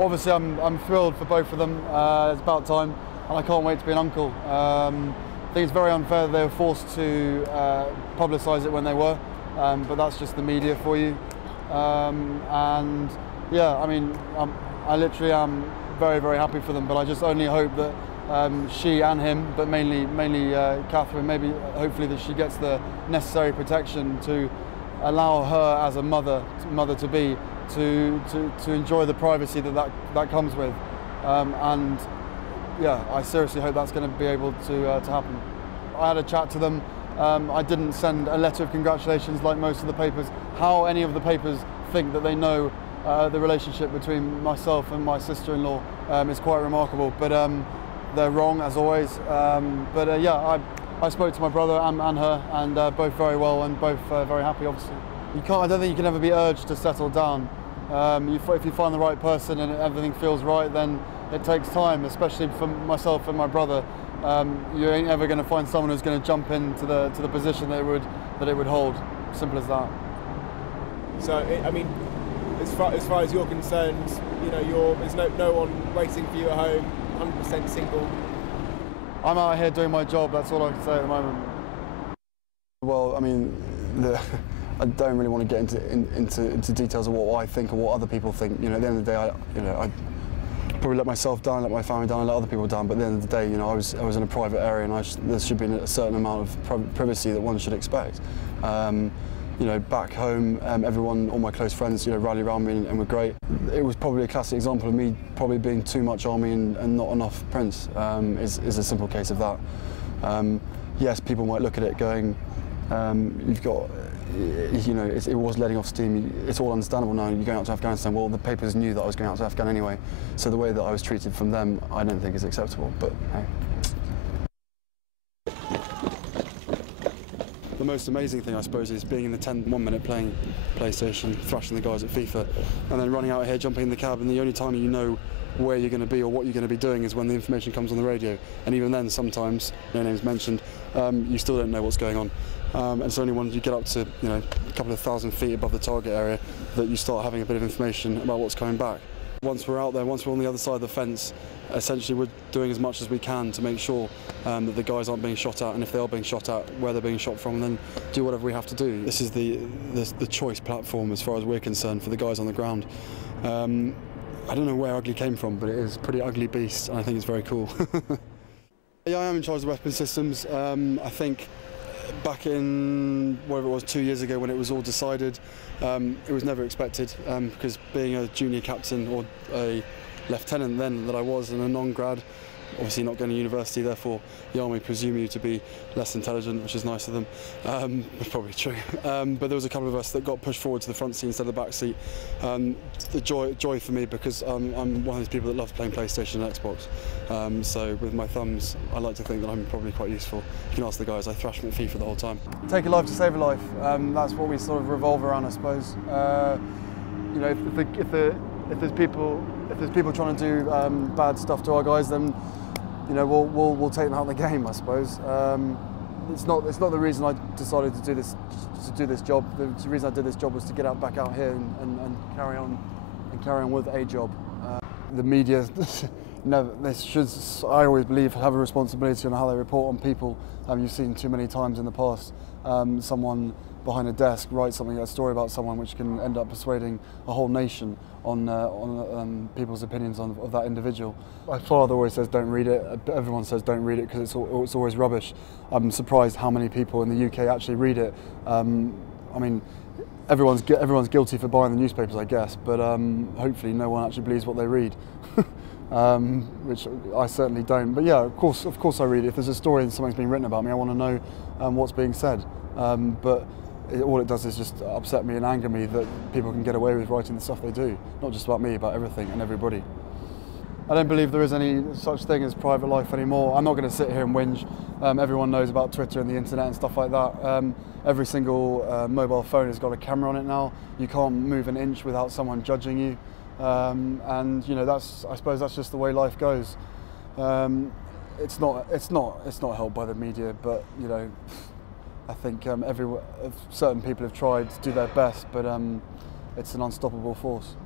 Obviously, I'm thrilled for both of them. It's about time, and I can't wait to be an uncle. I think it's very unfair that they were forced to publicise it when they were, but that's just the media for you. And yeah, I mean, I literally am very, very happy for them. But I just only hope that she and him, but mainly Catherine, maybe hopefully that she gets the necessary protection to allow her as a mother to be to enjoy the privacy that comes with, and yeah, I seriously hope that's going to be able to happen. I had a chat to them. I didn't send a letter of congratulations like most of the papers. How any of the papers think that they know the relationship between myself and my sister-in-law is quite remarkable, but they're wrong as always. Yeah, I spoke to my brother and her, and both very well and both very happy. Obviously, I don't think you can ever be urged to settle down. If you find the right person and everything feels right, then it takes time. Especially for myself and my brother, you ain't ever going to find someone who's going to jump into the position that it would hold. Simple as that. So I mean, as far as you're concerned, you know, there's no one waiting for you at home. 100% single. I'm out here doing my job. That's all I can say at the moment. Well, I mean, I don't really want to get into details of what I think and what other people think. You know, at the end of the day, I probably let myself down, let my family down, and let other people down. But at the end of the day, you know, I was in a private area, and there should be a certain amount of privacy that one should expect. You know, back home, everyone, all my close friends, you know, rallied around me and were great. It was probably a classic example of me probably being too much army and not enough Prince. Is a simple case of that. Yes, people might look at it going, you've got, you know, it was letting off steam. It's all understandable now. You're going out to Afghanistan. Well, the papers knew that I was going out to Afghan anyway, so the way that I was treated from them, I don't think is acceptable. But hey. The most amazing thing, I suppose, is being in the tent 1 minute playing PlayStation, thrashing the guys at FIFA, and then running out here, jumping in the cab, and the only time you know where you're going to be or what you're going to be doing is when the information comes on the radio. And even then, sometimes, no names mentioned, you still don't know what's going on. And it's only when you get up to, you know, a couple of 1,000 feet above the target area that you start having a bit of information about what's coming back. Once we're out there, once we're on the other side of the fence, essentially we're doing as much as we can to make sure that the guys aren't being shot at, and if they are being shot at, where they're being shot from, and then do whatever we have to do. This is the choice platform as far as we're concerned for the guys on the ground. I don't know where ugly came from, but it is a pretty ugly beast, and I think it's very cool. Yeah, I am in charge of the weapons systems. I think back in, whatever it was, 2 years ago when it was all decided, it was never expected, because being a junior captain or a lieutenant then that I was, and a non-grad, obviously not going to university, therefore the army presume you to be less intelligent, which is nice of them. It's probably true. But there was a couple of us that got pushed forward to the front seat instead of the back seat. The joy for me, because I'm one of those people that loves playing PlayStation and Xbox. So with my thumbs, I like to think that I'm probably quite useful. You can ask the guys, I thrashed them at FIFA the whole time. Take a life to save a life. That's what we sort of revolve around, I suppose. You know, if there's people trying to do bad stuff to our guys, then you know we'll take them out of the game, I suppose. It's not the reason I decided to do this job. The reason I did this job was to get back out here and carry on with a job. The media, they should, I always believe, have a responsibility on how they report on people. You've seen too many times in the past someone behind a desk write a story about someone which can end up persuading a whole nation on people's opinions of that individual. My father always says don't read it. Everyone says don't read it because it's always rubbish. I'm surprised how many people in the UK actually read it. I mean, everyone's guilty for buying the newspapers, I guess, but hopefully no one actually believes what they read. Which I certainly don't. But yeah, of course I read it. If there's a story and something's being written about me, I want to know what's being said. But all it does is just upset me and anger me that people can get away with writing the stuff they do. Not just about me, about everything and everybody. I don't believe there is any such thing as private life anymore. I'm not going to sit here and whinge. Everyone knows about Twitter and the internet and stuff like that. Every single mobile phone has got a camera on it now. You can't move an inch without someone judging you. And you know, I suppose that's just the way life goes. It's not helped by the media, but you know, I think certain people have tried to do their best, but it's an unstoppable force.